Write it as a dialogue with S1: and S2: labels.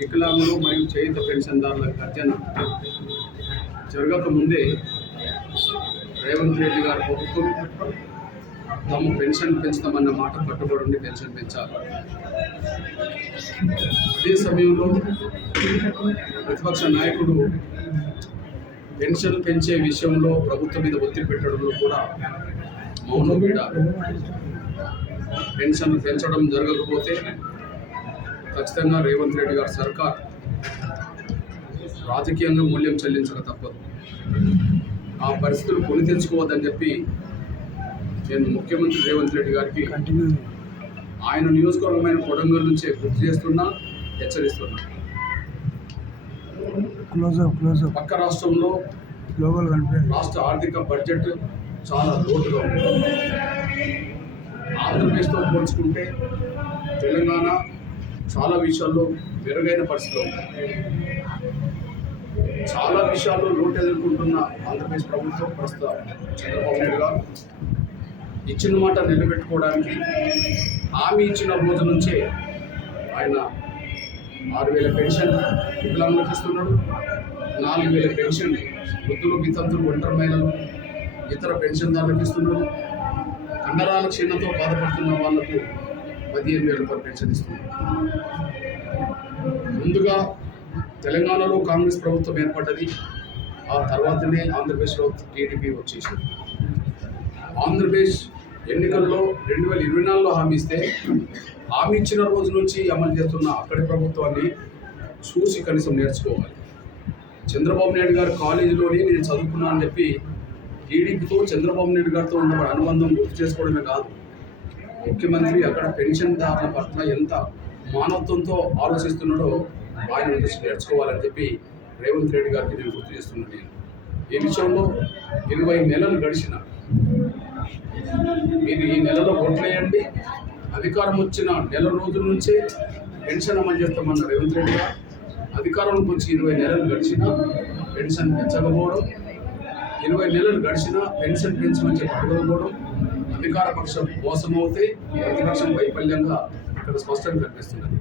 S1: వికలాంగులు మరియు చేయుత పెన్షన్దారుల గర్జన జరగకముందే రేవంత్ రెడ్డి గారి ప్రభుత్వం తమ పెన్షన్ పెంచుతామన్న మాట కట్టుబడి ఉండి పెన్షన్ పెంచాలి. అదే సమయంలో ప్రతిపక్ష నాయకుడు పెన్షన్ పెంచే విషయంలో ప్రభుత్వం మీద ఒత్తిడి పెట్టడంలో కూడా మౌనం వీడారు పెన్షన్ పెంచడం జరగకపోతే ఖచ్చితంగా రేవంత్ రెడ్డి గారి సర్కార్ రాజకీయంగా మూల్యం చెల్లించక తప్పదు. ఆ పరిస్థితులు కొని తెచ్చుకోవద్దని చెప్పి నేను ముఖ్యమంత్రి రేవంత్ రెడ్డి గారికి ఆయన నియోజకవర్గమైన కొడంగల్ నుంచే గుర్తు చేస్తున్నా హెచ్చరిస్తున్నా. పక్క రాష్ట్రంలో రాష్ట్ర ఆర్థిక బడ్జెట్ చాలా లోటుగా ఉంది. ఆంధ్రప్రదేశ్తో పోల్చుకుంటే తెలంగాణ చాలా విషయాల్లో మెరుగైన పరిస్థితిలో చాలా విషయాల్లో లోటు ఎదుర్కొంటున్న ఆంధ్రప్రదేశ్ ప్రభుత్వం ప్రస్తుతం చంద్రబాబు నాయుడు గారు ఇచ్చిన మాట నిలబెట్టుకోవడానికి హామీ ఇచ్చిన రోజు నుంచే ఆయన ఆరు వేల పెన్షన్ వికలాంగులకు ఇస్తున్నాడు. నాలుగు వేల పెన్షన్ వృద్ధులు వితంతులు ఒంటరి మహిళలు ఇతర పెన్షన్దారులకు ఇస్తున్నాడు. కండరాల క్షీణతో బాధపడుతున్న వాళ్ళకు పదిహేను వేల రూపాయలు పెన్షన్ ఇస్తుంది. ముందుగా తెలంగాణలో కాంగ్రెస్ ప్రభుత్వం ఏర్పడ్డది. ఆ తర్వాతనే ఆంధ్రప్రదేశ్లో టీడీపీ వచ్చేసింది. ఆంధ్రప్రదేశ్ ఎన్నికల్లో రెండు వేల ఇరవై నాలుగులో హామీ ఇస్తే హామీ ఇచ్చిన రోజు నుంచి అమలు చేస్తున్న అక్కడి ప్రభుత్వాన్ని చూసి కనీసం నేర్చుకోవాలి. చంద్రబాబు నాయుడు గారు కాలేజీలోని నేను చదువుకున్నాను చెప్పి టీడీపీతో చంద్రబాబు నాయుడు గారితో ఉన్న అనుబంధం గుర్తు చేసుకోవడమే కాదు. ముఖ్యమంత్రి అక్కడ పెన్షన్దారుల పట్ల ఎంత మానవత్వంతో ఆలోచిస్తున్నాడో ఆయన నుంచి నేర్చుకోవాలని చెప్పి రేవంత్ రెడ్డి గారికి నేను గుర్తు చేస్తున్నాను. నేను ఈ విషయంలో ఇరవై నెలలు గడిచిన మీరు ఈ నెలలో ఓట్లేయండి అధికారం వచ్చిన నెల రోజుల నుంచే పెన్షన్ అమలు చేస్తామన్న రేవంత్ రెడ్డి గారు అధికారంలోకి వచ్చి ఇరవై నెలలు గడిచినా పెన్షన్ పెంచకపోవడం ఇరవై నెలలు గడిచినా పెన్షన్ పెంచమని చెప్పి అడగకపోవడం అధికార పక్షం మోసమవుతే ప్రతిపక్షం వైఫల్యంగా ఇక్కడ స్పష్టంగా కనిపిస్తున్నది.